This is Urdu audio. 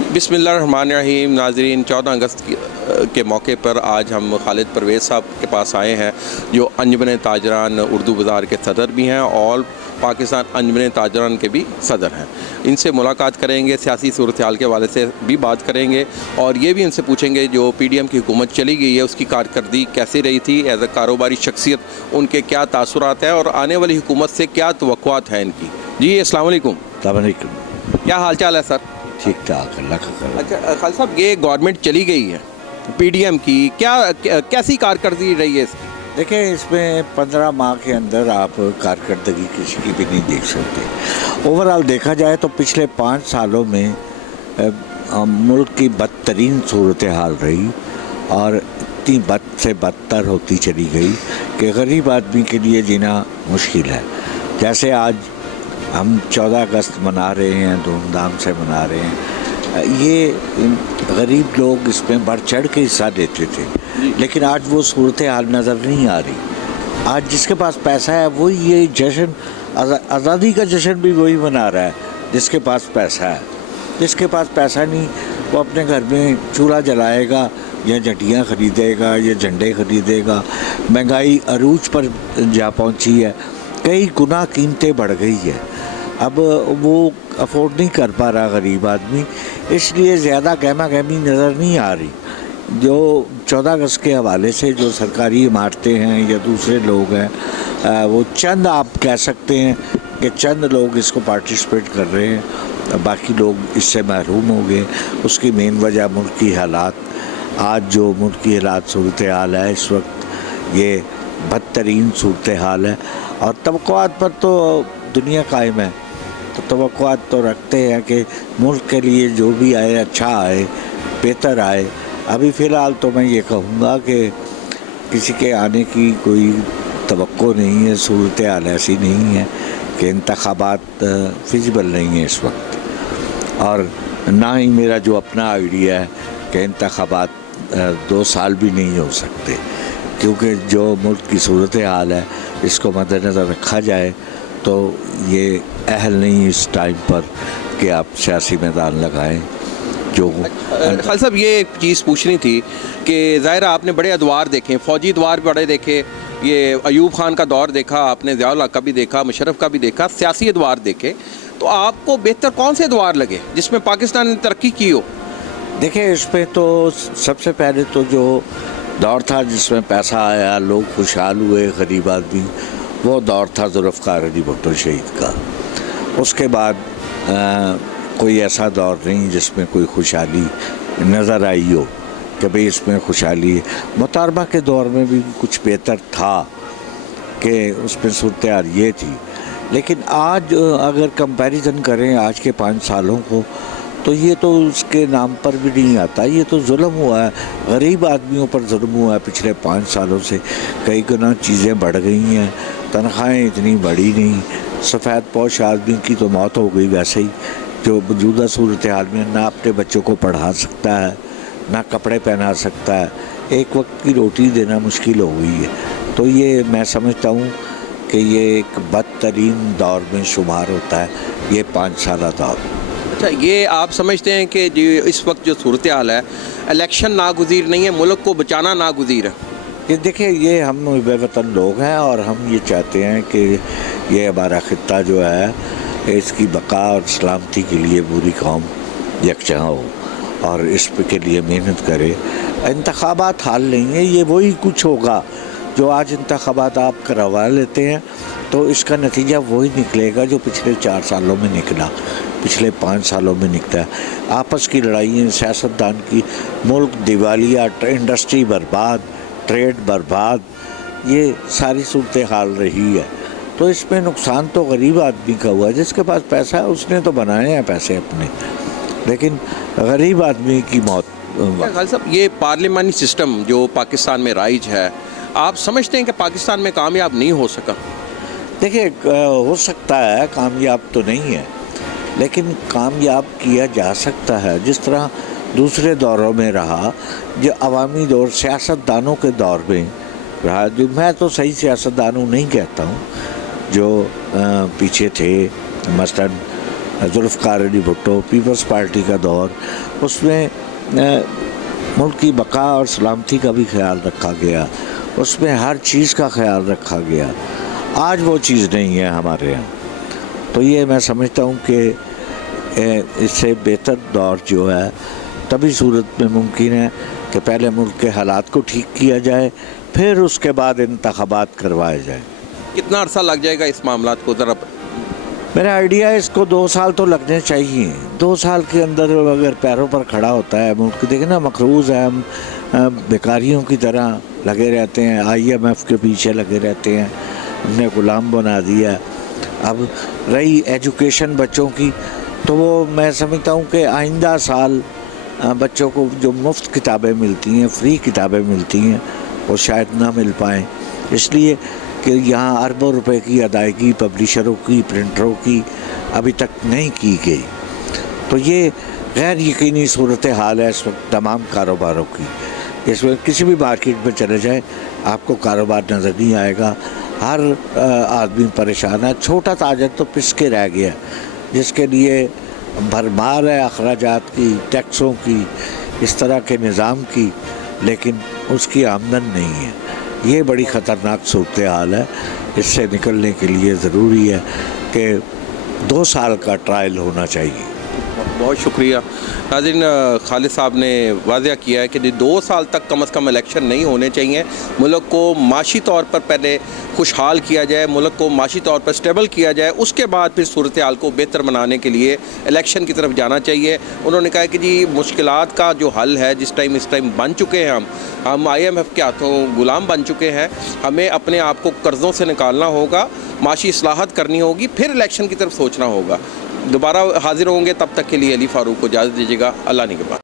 بسم اللہ الرحمن الرحیم. ناظرین، 14 اگست کے موقع پر آج ہم خالد پرویز صاحب کے پاس آئے ہیں، جو انجمن تاجران اردو بازار کے صدر بھی ہیں اور پاکستان انجمن تاجران کے بھی صدر ہیں. ان سے ملاقات کریں گے، سیاسی صورتحال کے حوالے سے بھی بات کریں گے اور یہ بھی ان سے پوچھیں گے جو پی ڈی ایم کی حکومت چلی گئی ہے اس کی کارکردگی کیسے رہی تھی، ایز اے کاروباری شخصیت ان کے کیا تاثرات ہیں اور آنے والی حکومت سے کیا توقعات ہیں ان کی. جی السلام علیکم. السلام علیکم. کیا حال چال ہے سر؟ ٹھیک ٹھاک، اللہ کا کرم. اچھا خالد صاحب، یہ گورنمنٹ چلی گئی ہے پی ڈی ایم کی، کیسی کارکردگی رہی ہے اس کی؟ دیکھیں، اس میں 15 ماہ کے اندر آپ کارکردگی کسی کی بھی نہیں دیکھ سکتے. اوورآل دیکھا جائے تو پچھلے 5 سالوں میں ملک کی بدترین صورتحال رہی اور اتنی بد سے بدتر ہوتی چلی گئی کہ غریب آدمی کے لیے جینا مشکل ہے. جیسے آج ہم 14 اگست منا رہے ہیں، دھوم دھام سے منا رہے ہیں، یہ غریب لوگ اس میں بڑھ چڑھ کے حصہ لیتے تھے، لیکن آج وہ صورتحال نظر نہیں آ رہی. آج جس کے پاس پیسہ ہے وہی یہ جشن، آزادی کا جشن بھی وہی منا رہا ہے جس کے پاس پیسہ ہے. جس کے پاس پیسہ نہیں وہ اپنے گھر میں چولہا جلائے گا یا جھنڈیاں خریدے گا یا جھنڈے خریدے گا. مہنگائی عروج پر جا پہنچی ہے، کئی گنا قیمتیں بڑھ گئی ہے. اب وہ افورڈ نہیں کر پا رہا غریب آدمی، اس لیے زیادہ گہما گہمی نظر نہیں آ رہی. جو 14 اگست کے حوالے سے جو سرکاری عمارتیں ہیں یا دوسرے لوگ ہیں، وہ چند آپ کہہ سکتے ہیں کہ چند لوگ اس کو پارٹیسپیٹ کر رہے ہیں، باقی لوگ اس سے محروم ہو گئے. اس کی مین وجہ ملک کی حالات، آج جو ملک کی حالات صورتحال ہے اس وقت یہ بدترین صورتحال ہے. اور توقعات پر تو دنیا قائم ہے، تو توقعات تو رکھتے ہیں کہ ملک کے لیے جو بھی آئے اچھا آئے، بہتر آئے. ابھی فی الحال تو میں یہ کہوں گا کہ کسی کے آنے کی کوئی توقع نہیں ہے. صورتحال ایسی نہیں ہے کہ انتخابات فیزیبل نہیں ہیں اس وقت، اور نہ ہی میرا جو اپنا آئیڈیا ہے کہ انتخابات 2 سال بھی نہیں ہو سکتے، کیونکہ جو ملک کی صورتحال ہے اس کو مد نظر رکھا جائے تو یہ اہل نہیں اس ٹائم پر کہ آپ سیاسی میدان لگائیں. جو خالد صاحب، یہ ایک چیز پوچھنی تھی کہ ظاہر آپ نے بڑے ادوار دیکھے، فوجی ادوار بڑے دیکھے، یہ ایوب خان کا دور دیکھا آپ نے، ضیاء الحق کا بھی دیکھا، مشرف کا بھی دیکھا، سیاسی ادوار دیکھے، تو آپ کو بہتر کون سے ادوار لگے جس میں پاکستان نے ترقی کی ہو؟ دیکھیں، اس میں تو سب سے پہلے تو جو دور تھا جس میں پیسہ آیا، لوگ خوشحال ہوئے، غریب آدمی، وہ دور تھا ذوالفقار علی بھٹو شہید کا. اس کے بعد کوئی ایسا دور نہیں جس میں کوئی خوشحالی نظر آئی ہو کہ بھئی اس میں خوشحالی ہے. محترمہ کے دور میں بھی کچھ بہتر تھا کہ اس میں صورتحال یہ تھی، لیکن آج اگر کمپیریزن کریں آج کے 5 سالوں کو تو یہ تو اس کے نام پر بھی نہیں آتا. یہ تو ظلم ہوا ہے، غریب آدمیوں پر ظلم ہوا ہے. پچھلے 5 سالوں سے کئی گنا چیزیں بڑھ گئی ہیں، تنخواہیں اتنی بڑھی نہیں. سفید پوش آدمی کی تو موت ہو گئی ویسے ہی، جو موجودہ صورتحال میں نہ اپنے بچوں کو پڑھا سکتا ہے، نہ کپڑے پہنا سکتا ہے، ایک وقت کی روٹی دینا مشکل ہو گئی ہے. تو یہ میں سمجھتا ہوں کہ یہ ایک بدترین دور میں شمار ہوتا ہے یہ 5 سالہ دور. اچھا، یہ آپ سمجھتے ہیں کہ اس وقت جو صورتحال ہے، الیکشن ناگزیر نہیں ہے، ملک کو بچانا ناگزیر ہے؟ یہ دیکھیں، یہ ہم بے وطن لوگ ہیں اور ہم یہ چاہتے ہیں کہ یہ ہمارا خطہ جو ہے اس کی بقا اور سلامتی کے لیے پوری قوم یکجہاں ہو اور اس کے لیے محنت کرے. انتخابات حال نہیں ہے، یہ وہی کچھ ہوگا جو آج انتخابات آپ کروا لیتے ہیں تو اس کا نتیجہ وہی نکلے گا جو پچھلے 4 سالوں میں نکلا، پچھلے 5 سالوں میں نکلا. آپس کی لڑائیاں، سیاستدان کی، ملک دیوالیہ، انڈسٹری برباد، ٹریڈ برباد، یہ ساری صورتحال رہی ہے. تو اس میں نقصان تو غریب آدمی کا ہوا ہے. جس کے پاس پیسہ ہے اس نے تو بنائے ہیں پیسے اپنے، لیکن غریب آدمی کی موت. خالد صاحب، یہ پارلیمانی سسٹم جو پاکستان میں رائج ہے، آپ سمجھتے ہیں کہ پاکستان میں کامیاب نہیں ہو سکا؟ دیکھیں، ہو سکتا ہے، کامیاب تو نہیں ہے، لیکن کامیاب کیا جا سکتا ہے. جس طرح دوسرے دوروں میں رہا، جو عوامی دور سیاستدانوں کے دور میں رہا، جو میں تو صحیح سیاستدانوں نہیں کہتا ہوں، جو پیچھے تھے، مثلاً ذوالفقار علی بھٹو، پیپلز پارٹی کا دور، اس میں ملک کی بقا اور سلامتی کا بھی خیال رکھا گیا، اس میں ہر چیز کا خیال رکھا گیا۔ آج وہ چیز نہیں ہے ہمارے یہاں، تو یہ میں سمجھتا ہوں کہ اس سے بہتر دور جو ہے تبھی صورت میں ممکن ہے کہ پہلے ملک کے حالات کو ٹھیک کیا جائے، پھر اس کے بعد انتخابات کروائے جائیں۔ کتنا عرصہ لگ جائے گا اس معاملات کو ذرا؟ میرا آئیڈیا ہے اس کو 2 سال تو لگنے چاہیے۔ 2 سال کے اندر اگر پیروں پر کھڑا ہوتا ہے ملک، دیکھیں نا مقروض ہے، ہم بیکاریوں کی طرح لگے رہتے ہیں، IMF کے پیچھے لگے رہتے ہیں، ہم نے غلام بنا دیا۔ اب رہی ایجوکیشن بچوں کی، تو وہ میں سمجھتا ہوں کہ آئندہ سال بچوں کو جو مفت کتابیں ملتی ہیں، فری کتابیں ملتی ہیں، وہ شاید نہ مل پائیں، اس لیے کہ یہاں اربوں روپے کی ادائیگی پبلشروں کی، پرنٹروں کی ابھی تک نہیں کی گئی۔ تو یہ غیر یقینی صورتحال ہے اس وقت تمام کاروباروں کی۔ اس میں کسی بھی مارکیٹ میں چلے جائیں آپ کو کاروبار نظر نہیں آئے گا، ہر آدمی پریشان ہے، چھوٹا تاجر تو پس کے رہ گیا جس کے لیے بھرمار ہے اخراجات کی، ٹیکسوں کی، اس طرح کے نظام کی، لیکن اس کی آمدن نہیں ہے۔ یہ بڑی خطرناک صورتحال ہے، اس سے نکلنے کے لیے ضروری ہے کہ 2 سال کا ٹرائل ہونا چاہیے۔ بہت شکریہ ناظرین، خالد صاحب نے واضح کیا ہے کہ 2 سال تک کم از کم الیکشن نہیں ہونے چاہیے، ملک کو معاشی طور پر پہلے خوشحال کیا جائے، ملک کو معاشی طور پر سٹیبل کیا جائے، اس کے بعد پھر صورتحال کو بہتر بنانے کے لیے الیکشن کی طرف جانا چاہیے۔ انہوں نے کہا کہ جی مشکلات کا جو حل ہے، اس ٹائم بن چکے ہیں، ہم IMF کے ہاتھوں غلام بن چکے ہیں، ہمیں اپنے آپ کو قرضوں سے نکالنا ہوگا، معاشی اصلاحات کرنی ہوگی، پھر الیکشن کی طرف سوچنا ہوگا۔ دوبارہ حاضر ہوں گے، تب تک کے لیے علی فاروق کو اجازت دیجیے گا۔ اللہ نگہبان۔